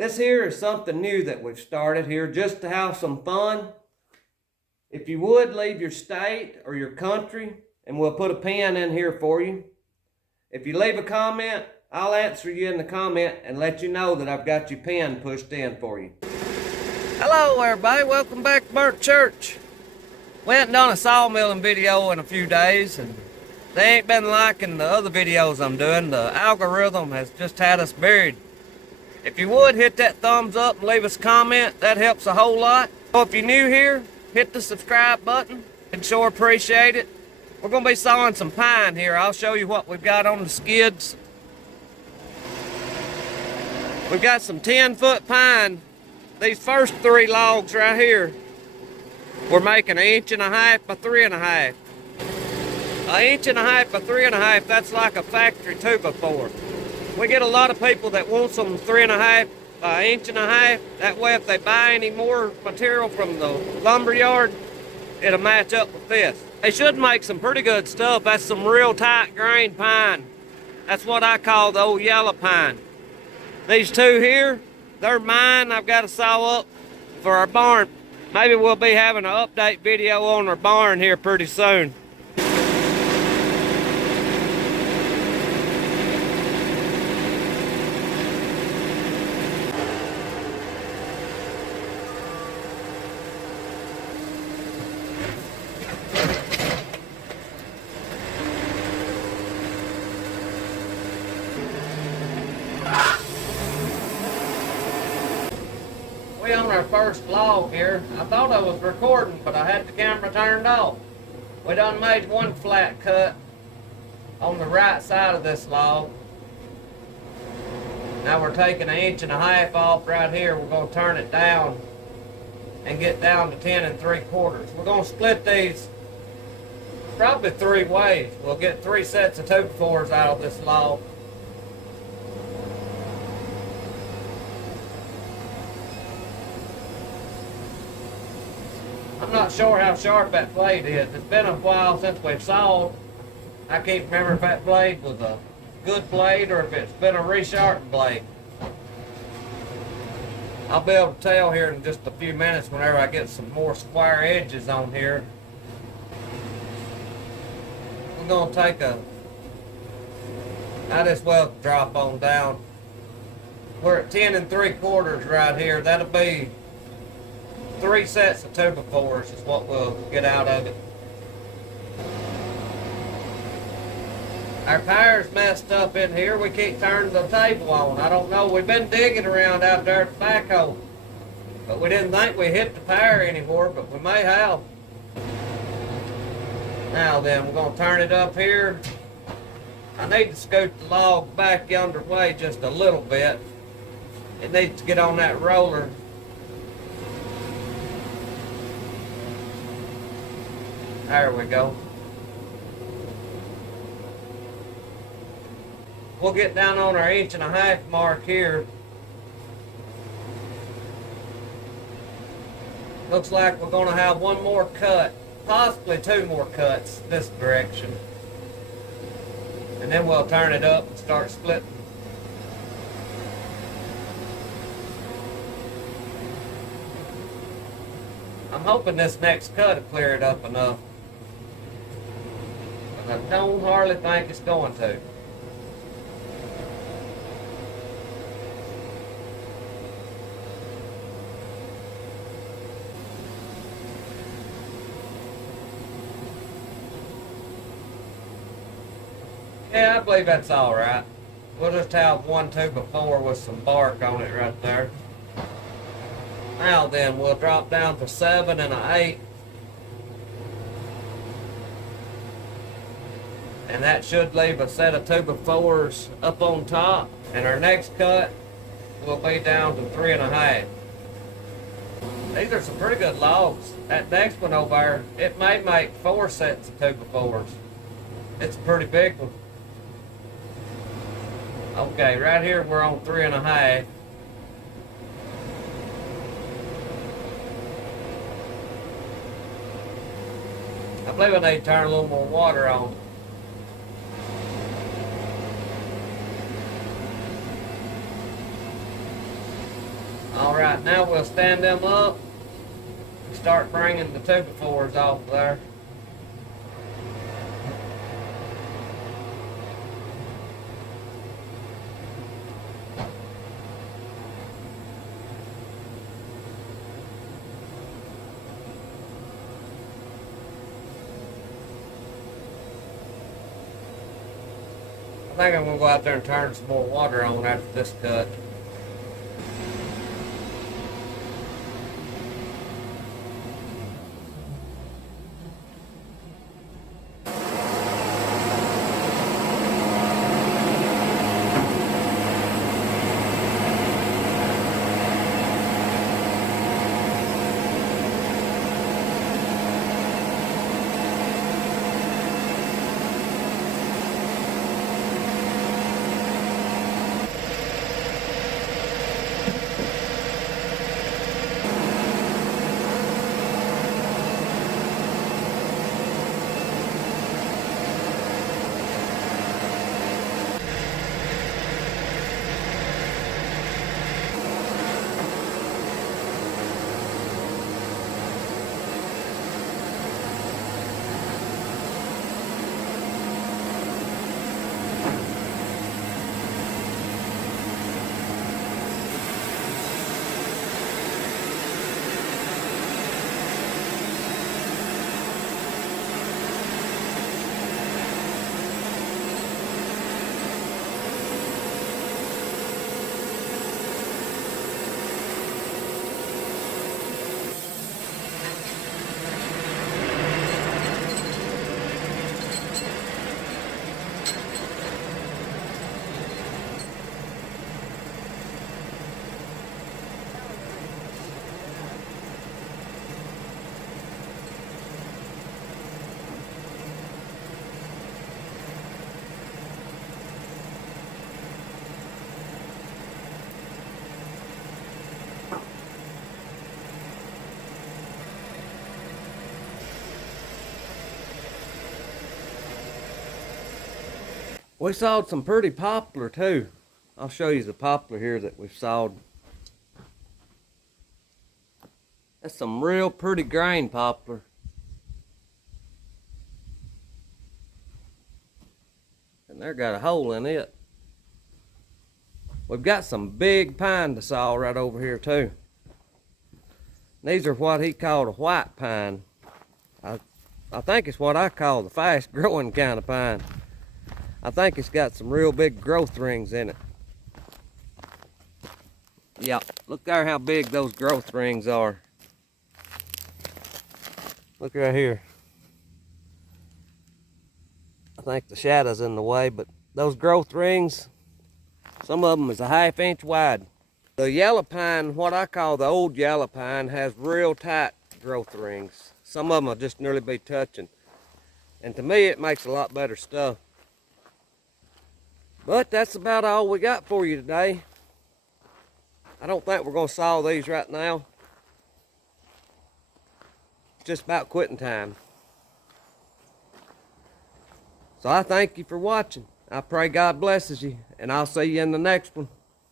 This here is something new that we've started here just to have some fun. If you would, leave your state or your country and we'll put a pin in here for you. If you leave a comment, I'll answer you in the comment and let you know that I've got your pin pushed in for you. Hello everybody, welcome back to burntchurch. We haven't done a sawmilling video in a few days and they ain't been liking the other videos I'm doing. The algorithm has just had us buried. If you would, hit that thumbs up and leave us a comment. That helps a whole lot. So if you're new here, hit the subscribe button. I'd sure appreciate it. We're going to be sawing some pine here. I'll show you what we've got on the skids. We've got some 10-foot pine. These first 3 logs right here, we're making 1.5 inches by 3.5. 1.5 inches by 3.5, that's like a factory 2x4. We get a lot of people that want some 3.5 by 1.5 inches. That way if they buy any more material from the lumber yard, it'll match up with this. They should make some pretty good stuff. That's some real tight grain pine. That's what I call the old yellow pine. These two here, they're mine. I've got to saw up for our barn. Maybe we'll be having an update video on our barn here pretty soon. We on our first log here. I thought I was recording, but I had the camera turned off. We done made one flat cut on the right side of this log. Now we're taking 1.5 inches off right here. We're going to turn it down and get down to 10 3/4. We're going to split these probably 3 ways. We'll get 3 sets of 2x4s out of this log. I'm not sure how sharp that blade is. It's been a while since we've sawed. I can't remember if that blade was a good blade or if it's been a resharpened blade. I'll be able to tell here in just a few minutes whenever I get some more square edges on here. We're going to take might as well drop on down. We're at 10 3/4 right here. That'll be 3 sets of 2x4s is what we'll get out of it. Our power's messed up in here. We keep turning the table on. I don't know. We've been digging around out there at the backhoe, but we didn't think we hit the power anymore, but we may have. Now then, we're going to turn it up here. I need to scoot the log back yonder way just a little bit. It needs to get on that roller. There we go. We'll get down on our 1.5 inch mark here. Looks like we're going to have 1 more cut, possibly 2 more cuts this direction. And then we'll turn it up and start splitting. I'm hoping this next cut will clear it up enough. I don't hardly think it's going to. Yeah, I believe that's all right. We'll just have 1 2x4 with some bark on it right there. Now then, we'll drop down to 7 1/8. And that should leave a set of 2x4s up on top. And our next cut will be down to 3 1/2. These are some pretty good logs. That next one over there, it may make 4 sets of 2x4s. It's a pretty big one. Okay, right here we're on 3 1/2. I believe I need to turn a little more water on. All right, now we'll stand them up and start bringing the 2x4s off there. I think I'm gonna go out there and turn some more water on after this cut. We sawed some pretty poplar too. I'll show you the poplar here that we've sawed. That's some real pretty grain poplar. And they're got a hole in it. We've got some big pine to saw right over here too. These are what he called a white pine. I think it's what I call the fast growing kind of pine. I think it's got some real big growth rings in it. Yeah, look there how big those growth rings are. Look right here. I think the shadow's in the way, but those growth rings, some of them is a ½ inch wide. The yellow pine, what I call the old yellow pine, has real tight growth rings. Some of them will just nearly be touching. And to me, it makes a lot better stuff. But that's about all we got for you today. I don't think we're going to saw these right now. It's just about quitting time. So I thank you for watching. I pray God blesses you, and I'll see you in the next one.